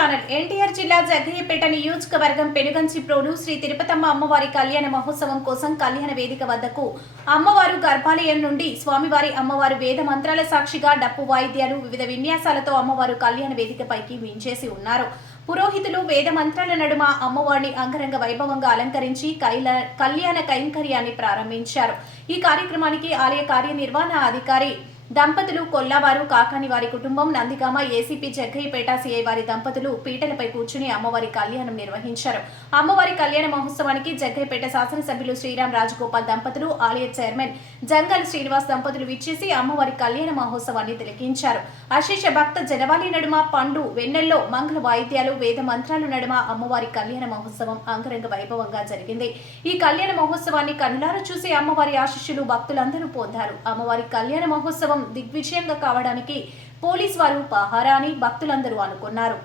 Channel NTR జిల్లా జగ్గయ్యపేట నియోజకవర్గం పెనుగంచి ప్రోడు శ్రీ తిరుపతమ్మ అమ్మవారి కళ్యాణ మహోత్సవం కోసం కళ్యాణ వేదిక వద్దకు. అమ్మవారు గర్భాలయం నుండి స్వామివారి అమ్మవారు వేద మంత్రాల సాక్షిగా డప్పు వాయిద్యాలు వివిధ విన్యాసాలతో అమ్మవారు కళ్యాణ వేదికపైకి వించేసి ఉన్నారు. పురోహితులు వేద మంత్రాల నడుమ అమ్మవారిని అంగరంగ వైభవంగా అలంకరించి కైల కళ్యాణ కైంకర్యాన్ని ప్రారంభించారు. ఈ కార్యక్రమానికి ఆలయ కార్యనిర్వహణ అధికారి దంపతులు కొల్లావారు కాకాని వారి కుటుంబం నందిగామ ఏసీపీ జగ్గయ్యపేట సిఐ వారి దంపతులు పీటలపై కూర్చుని అమ్మవారి కళ్యాణం నిర్వహించారు. అమ్మవారి కళ్యాణ మహోత్సవానికి జగ్గయ్యపేట శాసనసభ్యులు శ్రీరామ్ రాజగోపాల్ దంపతులు ఆలయ చైర్మన్ జంగల్ శ్రీనివాస్ దంపతులు విచ్చేసి అమ్మవారి కళ్యాణ మహోత్సవాన్ని తిలకించారు. అశేష భక్త జనవాలి నడుమ పండు వెన్నెల్లో మంగళ వాయిద్యాలు వేద మంత్రాలు నడుమ అమ్మవారి కళ్యాణ మహోత్సవం అంగరంగ వైభవంగా జరిగింది. ఈ కళ్యాణ మహోత్సవాన్ని కనులారా చూసి అమ్మవారి ఆశిష్యులు భక్తులందరూ పొందారు. అమ్మవారి కళ్యాణ మహోత్సవం దిగ్విజయంగా కావడానికి పోలీస్ వారు పహారా అని భక్తులందరూ అనుకున్నారు.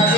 అయం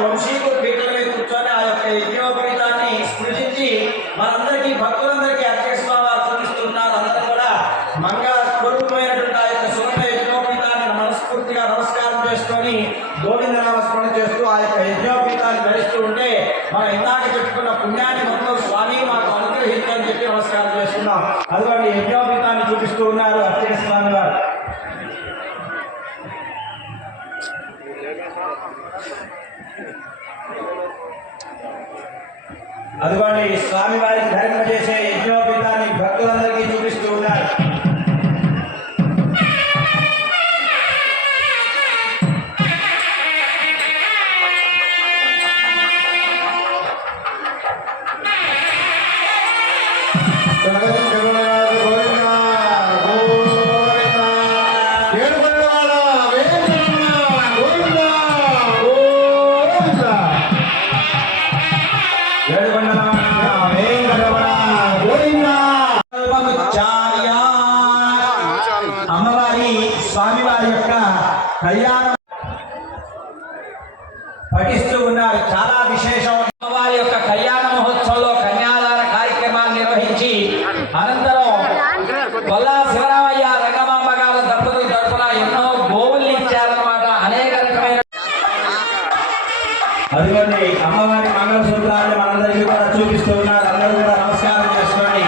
వారి వంశీకులు పీటల మీద కూర్చొని ఆ యొక్క యజ్ఞోపేతాన్ని స్మృతించి మనందరికీ భక్తులందరికీ అదిగోండి స్వామి వారికి అమ్మవారి మంగళసూత్రాన్ని మనందరికీ కూడా చూపిస్తూ ఉన్నారు. అందరూ కూడా నమస్కారం చేసుకోండి.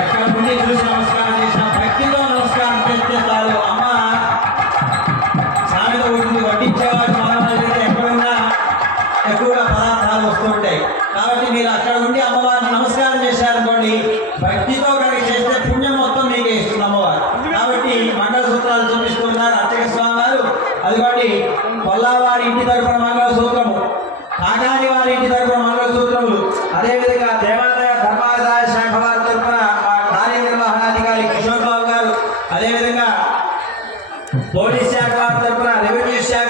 ఎక్కడ నుండి చూసి నమస్కారం చేసిన భక్తితో నమస్కారం చేస్తే అమ్మ సామెత ఉంటుంది. వడ్డించేవాడు మనమైతే ఎక్కడున్నా ఎక్కువగా పదార్థాలు వస్తూ ఉంటాయి. కాబట్టి మీరు అక్కడ ఉండి అమ్మవారిని నమస్కారం చేశారనుకోండి భక్తితో కనుక చేస్తే పుణ్యం మొత్తం మీకే ఇస్తుంది అమ్మవారు. కాబట్టి మంగళసూత్రాలు చూపిస్తూ ఉన్నారు. అర్చక స్వామి వారు అదిగోండి కొల్లావారి ఇంటి తరఫున మంగళసూత్రము. కాకాని వారి ఇంటి తరపున సూత్రములు అదేవిధంగా దేవాలయ ధర్మాదాయ శాఖ వారి తరపున మా కార్యనిర్వహణాధికారి కిషోర్ బాబు గారు. అదేవిధంగా పోలీస్ శాఖ వారి తరపున రెవెన్యూ శాఖ